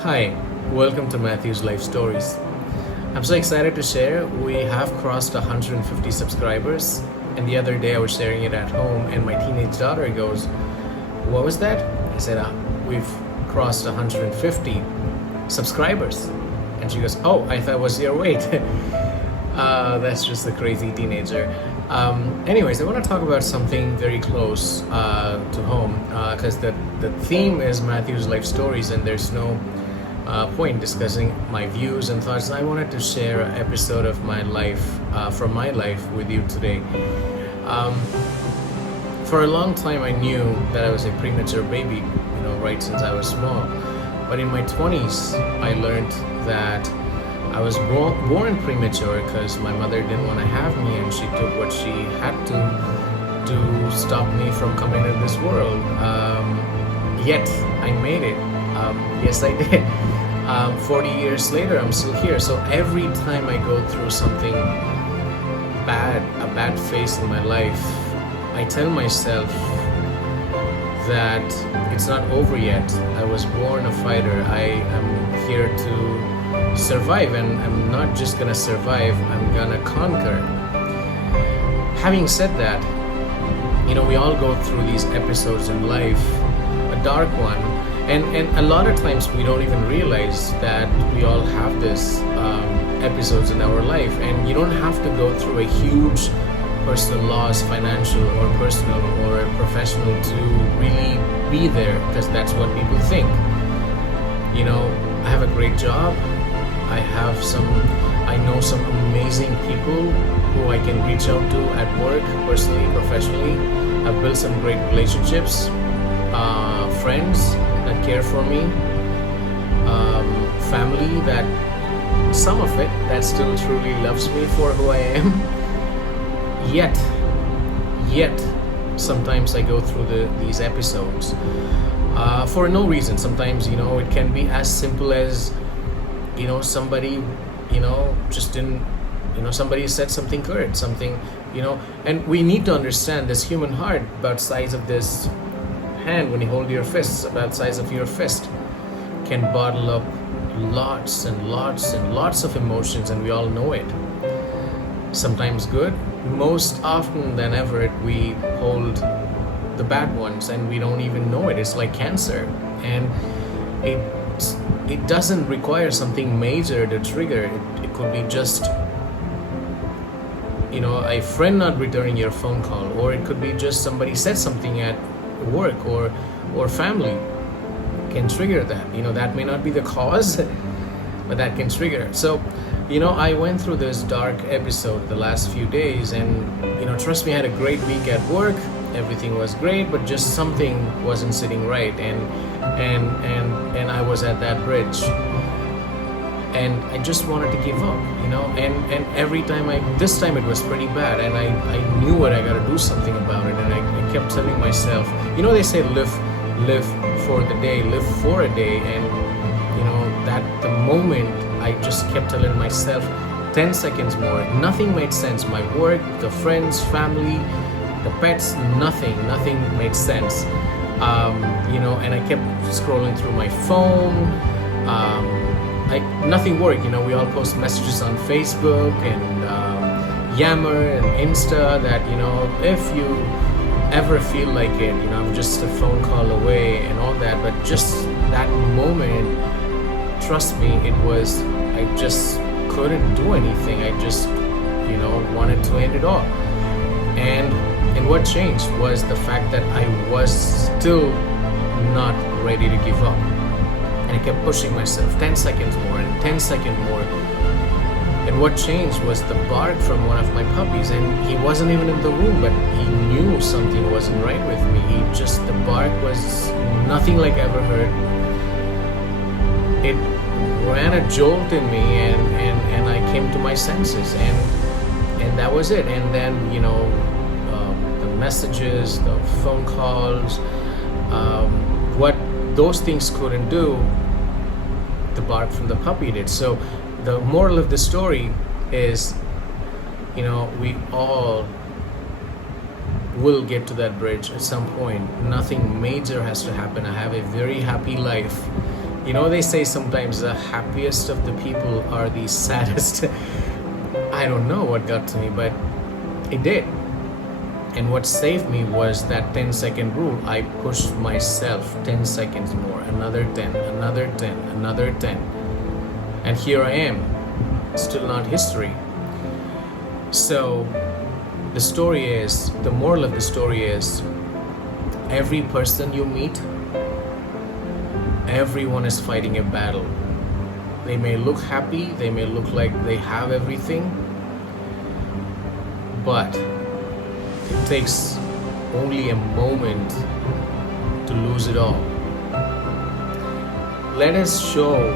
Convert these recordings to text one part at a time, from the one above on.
Hi, welcome to Matthew's Life Stories. I'm so excited to share. We have crossed 150 subscribers, and the other day I was sharing it at home, and my teenage daughter goes, "What was that?" I said, "We've crossed 150 subscribers." And she goes, "Oh, I thought it was your weight." That's just a crazy teenager. Anyways, I want to talk about something very close to home because the theme is Matthew's Life Stories, and there's no point discussing my views and thoughts. I wanted to share an episode of my life, from my life, with you today. Um, for a long time, I knew that I was a premature baby, right since I was small. But in my 20s, I learned that I was born premature because my mother didn't want to have me, and she took what she had to stop me from coming into this world. Yet I made it. Yes, I did. 40 years later, I'm still here. So every time I go through something bad, a bad phase in my life, I tell myself that it's not over yet. I was born a fighter. I am here to survive, and I'm not just gonna survive, I'm gonna conquer. Having said that, we all go through these episodes in life, a dark one, and a lot of times we don't even realize that we all have this episodes in our life, and you don't have to go through a huge personal loss, financial or personal or professional, to really be there, because that's what people think. I have a great job. I know some amazing people who I can reach out to at work, personally, professionally. I've built some great relationships, friends that care for me, family that, some of it, that still truly loves me for who I am. Yet, sometimes I go through these episodes for no reason. Sometimes, it can be as simple as, somebody, just didn't, somebody said something hurt, something, and we need to understand this human heart, about size of this hand, when you hold your fists, about size of your fist, can bottle up lots and lots and lots of emotions, and we all know it. Sometimes good, most often than ever, we hold the bad ones and we don't even know it. It's like cancer, and it doesn't require something major to trigger. It could be just a friend not returning your phone call, or it could be just somebody said something at work or family can trigger that. That may not be the cause, but that can trigger. So I went through this dark episode the last few days, and trust me, I had a great week at work. Everything was great, but just something wasn't sitting right, and I was at that bridge, and I just wanted to give up, and every time this time it was pretty bad, and I knew what I gotta do something about it, and I kept telling myself, they say live for the day, live for a day, and that the moment I just kept telling myself 10 seconds more. Nothing made sense. My work, the friends, family, the pets, nothing made sense. And I kept scrolling through my phone. Nothing worked. We all post messages on Facebook and Yammer and Insta that, if you ever feel like it, I'm just a phone call away and all that. But just that moment, trust me, I just couldn't do anything. I just, wanted to end it all. And what changed was the fact that I was still not ready to give up. And I kept pushing myself 10 seconds more and 10 seconds more. And what changed was the bark from one of my puppies. And he wasn't even in the room, but he knew something wasn't right with me. The bark was nothing like I ever heard. It ran a jolt in me, and I came to my senses, and that was it. And then the messages, the phone calls, what those things couldn't do, the bark from the puppy did. So the moral of the story is, we all will get to that bridge at some point. Nothing major has to happen. I have a very happy life, You know, they say sometimes the happiest of the people are the saddest. I don't know what got to me, but it did. And what saved me was that 10-second rule. I pushed myself 10 seconds more, another 10, another 10, another 10. And here I am, still not history. So the moral of the story is, every person you meet, everyone is fighting a battle. They may look happy, they may look like they have everything, but it takes only a moment to lose it all. Let us show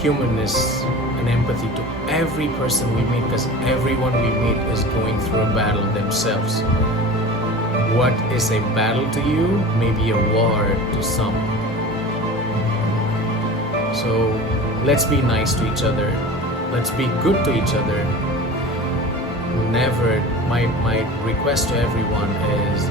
humanness and empathy to every person we meet, because everyone we meet is going through a battle themselves. What is a battle to you may be a war to some. So let's be nice to each other. Let's be good to each other. Never, my request to everyone is,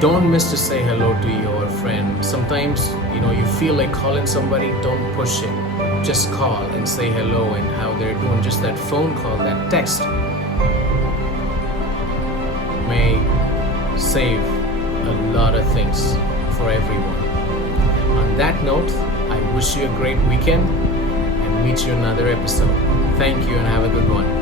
don't miss to say hello to your friend. Sometimes, you feel like calling somebody, don't push it. Just call and say hello and how they're doing. Just that phone call, that text may save a lot of things for everyone. On that note, I wish you a great weekend and meet you in another episode. Thank you and have a good one.